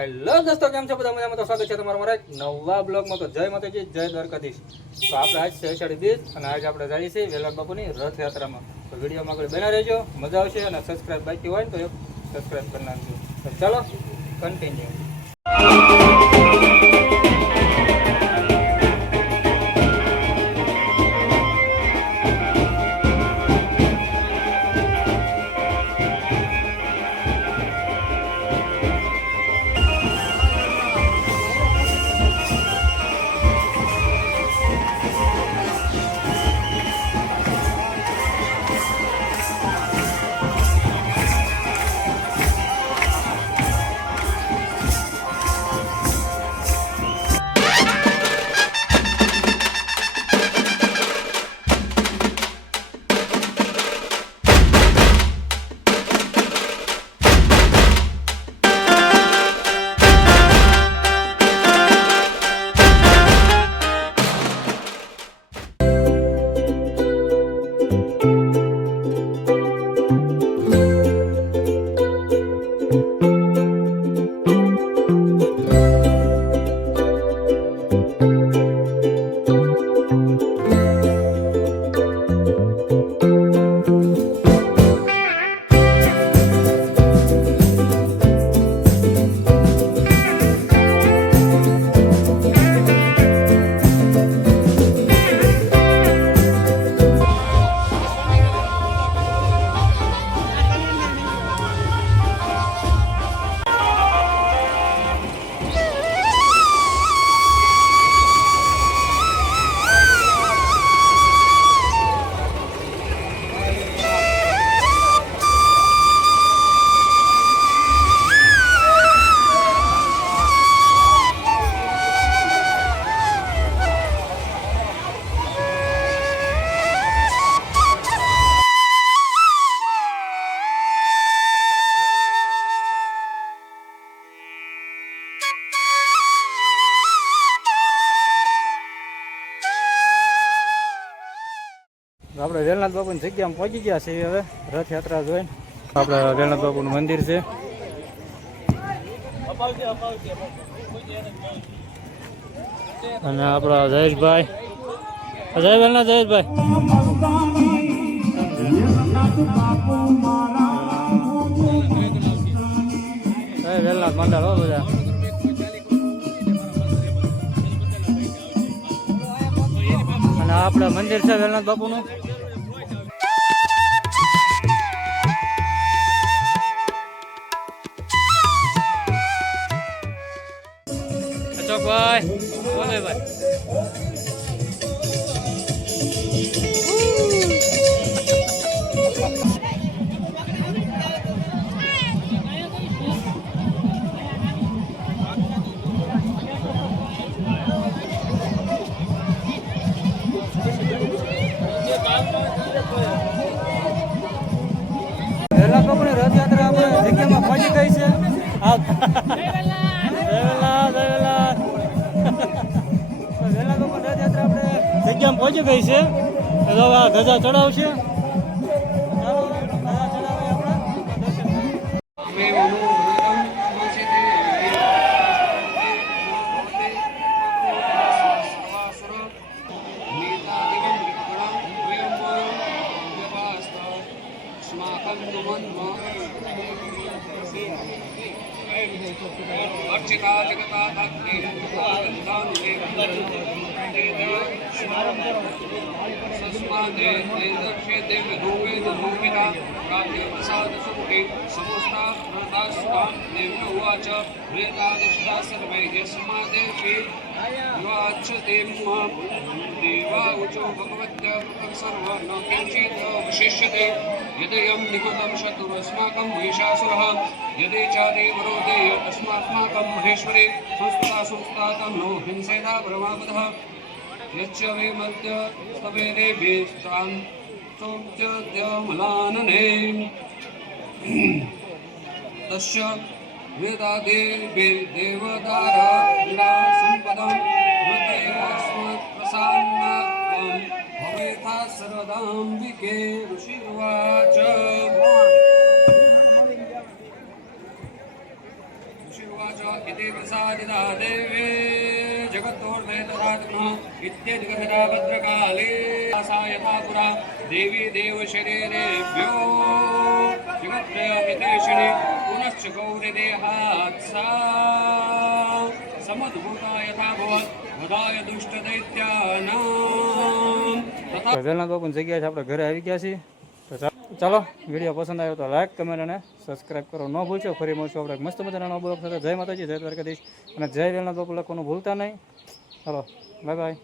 Hello દોસ્તો, કેમ છો બધા? મજામાં? તો સ્વાગત છે તમારું મારા એક નવા બ્લોગમાં. તો જય માતાજી, જય દ્વારકાધીશ. તો આપણે આજ છે અષાઢી બીજ અને આજ આપણે જઈએ છીએ વેલાડ બાપુની રથયાત્રામાં. તો વિડીયોમાં આગળ બના રહેજો, મજા આવશે. અને સબસ્ક્રાઈબ બાકી હોય ને તો એક સબસ્ક્રાઈબ કરી નાખજો. તો ચાલો કન્ટિન્યુ. આપણે વેલનાથ બાપુની જગ્યામાં પહોંચી ગયા છીએ. હવે રથયાત્રા જોઈને આપણે વેલનાથ બાપુનું મંદિર છે. અને આપણા જયેશભાઈ, જય વેલનાથ જયેશભાઈ. જય વેલનાથ મંડળ હો બધા. અને આપણા મંદિર છે વેલનાથ બાપુનું. અશોકભાઈ, બોલે ભાઈ. વેલનાથ બાપુની રથયાત્રા આપણે જગ્યામાં પહોંચી ગઈ છે. વેલનાથ બાપુની રથયાત્રા આપણે જગ્યામાં પહોંચી ગઈ છે. તો આ ધજા ચડાવશે. अर्चिता जगता भक्ति सस्मादे नैदर्शे दिव्य रूपेण रूपिता प्राप्ते प्रसाद सुमुखे समस्ता व्रतास्ता देव्य उवाच वेदादष्टा सर्वे यस्मादेशे युवाच्यतेम देवा उचो भगवत्य सर्व न किञ्चित् विशिष्यते यदयं निकुतं शत्रुरस्माकं महिषासुरः यदि च देवरोदेय तस्मात्माकं महेश्वरे संस्कृता संस्था तन्नो हिंसेधा परमावधः यच्च वे मध्य स्तवेदेभे स्थान् चोद्यमलानने तस्य वेदादेवे देवदारा सम्पदं हृदयस्मत् प्रसान्नात्मं भवेता सर्वदाम्बिके ऋषिर्वाच. भगवती प्रसादिता देवी जगत्तोर्भेतरात्मः इत्यधिगमिता भद्रकाले सा यथा पुरा देवी देवशरीरेभ्यो जगत्त्रयहितेशिनि पुनश्च गौरीदेहात् सा समद्भूता यथा भवत् वदाय दुष्टदैत्यानां तथा વેલનાથ બાપુની જગ્યાએ આપણે ઘરે આવી ગયા છીએ. તો ચાલો, વિડીયો પસંદ આવ્યો તો લાઈક, કમેન્ટ અને સબસ્ક્રાઈબ કરો ન ભૂલશો. ફરી મળશું આપણે મસ્ત મજાના નવા બ્લોગ સાથે. જય માતાજી, જય દ્વારકાધીશ અને જય વેલનાથ બાપુ લખવાનું ભૂલતા નહીં. ચાલો, બાય બાય.